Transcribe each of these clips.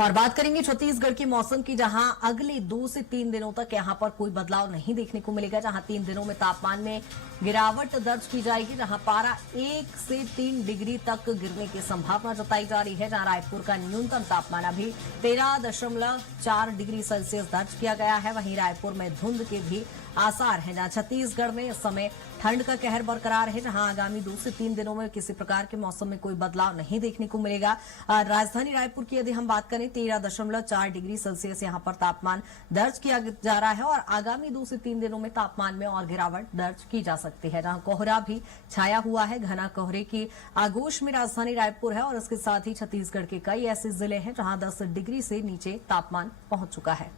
और बात करेंगे छत्तीसगढ़ के मौसम की, जहां अगले 2 से 3 दिनों तक यहां पर कोई बदलाव नहीं देखने को मिलेगा। जहां 3 दिनों में तापमान में गिरावट दर्ज की जाएगी, जहां पारा 1 से 3 डिग्री तक गिरने की संभावना जताई जा रही है। जहां रायपुर का न्यूनतम तापमान अभी 13.4 डिग्री सेल्सियस दर्ज किया गया है। वहीं रायपुर में धुंध के भी आसार हैं। जहां छत्तीसगढ़ में इस समय ठंड का कहर बरकरार है। जहां आगामी 2 से 3 दिनों में किसी प्रकार के मौसम में कोई बदलाव नहीं देखने को मिलेगा। राजधानी रायपुर की यदि हम बात करें, 13.4 डिग्री सेल्सियस यहां पर तापमान दर्ज किया जा रहा है और आगामी 2 से 3 दिनों में तापमान में और गिरावट दर्ज की जा सकती है। जहां कोहरा भी छाया हुआ है। घना कोहरे की आगोश में राजधानी रायपुर है और इसके साथ ही छत्तीसगढ़ के कई ऐसे जिले हैं जहां 10 डिग्री से नीचे तापमान पहुंच चुका है।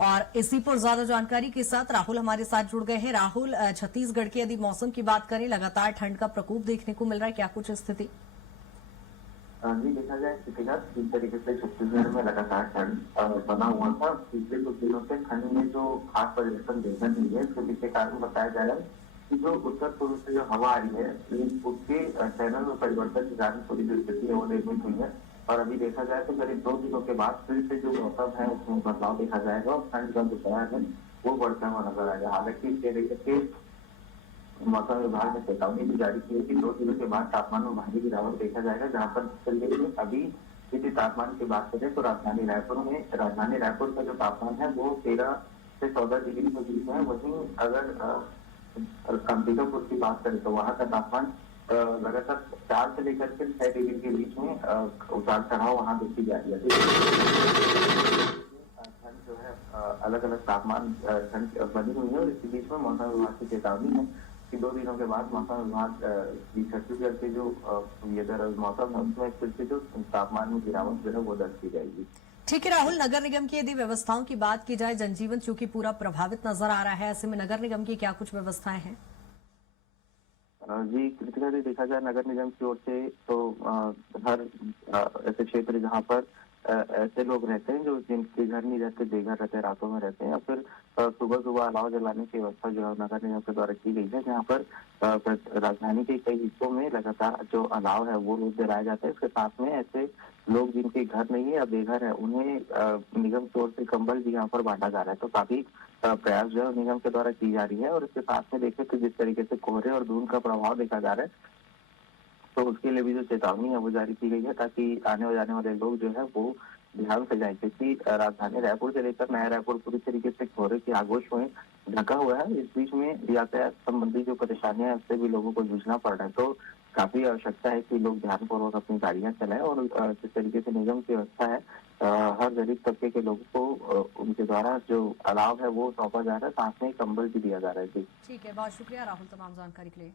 और इसी पर ज्यादा जानकारी के साथ राहुल हमारे साथ जुड़ गए हैं। राहुल, छत्तीसगढ़ के यदि मौसम की बात करें, लगातार ठंड का प्रकोप देखने को मिल रहा है, क्या कुछ स्थिति? जी, देखा जाए स्थितिगत जिस तरीके से छत्तीसगढ़ में लगातार ठंड बना हुआ था, पिछले कुछ दिनों से ठंड में जो खास परिवर्तन देखने को मिले, इसके पीछे कारण बताया जा रहा है कि जो उत्तर पूर्व से जो हवा आ रही है, उसके चैनल में परिवर्तन के कारण थोड़ी जो स्थिति है वो निर्मित हुई है। और अभी देखा जाए तो करीब 2 दिनों के बाद फिर से जो मौसम है उसमें बदलाव देखा जाएगा और ठंड का जो कहर है वो बढ़ता हुआ नजर आएगा। हालांकि इसके लेकर मौसम विभाग ने चेतावनी भी जारी की है कि 2 दिनों के बाद तापमान में भारी गिरावट देखा जाएगा। जहां पर अभी यदि तापमान की बात करें तो राजधानी रायपुर का जो तापमान है वो 13 से 14 डिग्री के बीच में है। वहीं अगर अंबिकापुर की बात करें तो वहां का तापमान लगातार 4 से लेकर के 6 डिग्री के बीच में उतार चढ़ाव वहां देखी जा रही है। ठंड जो है अलग अलग तापमान ठंड बनी हुई है और इसी बीच में मौसम विभाग की चेतावनी है कि 2 दिनों के बाद मौसम विभाग छत्तीसगढ़ के जो मौसम है उसमें फिर से जो तापमान में गिरावट जो है वो दर्ज की जाएगी। ठीक है राहुल, नगर निगम की यदि व्यवस्थाओं की बात की जाए, जनजीवन चूंकि पूरा प्रभावित नजर आ रहा है, ऐसे में नगर निगम की क्या कुछ व्यवस्थाएं हैं? जी, कृतिका यदि देखा जाए नगर निगम की ओर से तो हर ऐसे क्षेत्र जहाँ पर ऐसे लोग रहते हैं जो जिनके घर नहीं रहते, बेघर रहते हैं, रातों में रहते हैं, या फिर सुबह सुबह अलाव जलाने की व्यवस्था जो है नगर निगम के द्वारा की गई है। जहाँ पर राजधानी के कई हिस्सों में लगातार जो अलाव है वो रोज जलाया जाता है। इसके साथ में ऐसे लोग जिनके घर नहीं है या बेघर है उन्हें निगम की ओर से कंबल भी यहाँ पर बांटा जा रहा है। तो काफी प्रयास जो है निगम के द्वारा की जा रही है। और इसके साथ में देखें तो जिस तरीके से कोहरे और धुंध का प्रभाव देखा जा रहा है, तो उसके लिए भी जो चेतावनी है वो जारी की गई है ताकि आने जाने वाले लोग जो है वो ध्यान से जाए। क्योंकि राजधानी रायपुर से लेकर नया रायपुर पूरी तरीके से कोहरे की आगोश में ढका हुआ है। इस बीच में यातायात संबंधी जो परेशानियां है उससे भी लोगों को जूझना पड़ रहा है। तो काफी आवश्यकता है कि लोग ध्यानपूर्वक अपनी गाड़ियां चलाएं और जिस तरीके से निगम की व्यवस्था है, हर गरीब तबके के लोगों को उनके द्वारा जो अलाव है वो सौंपा जा रहा है, साथ में कंबल भी दिया जा रहा है। जी ठीक है, बहुत शुक्रिया राहुल तमाम जानकारी के लिए।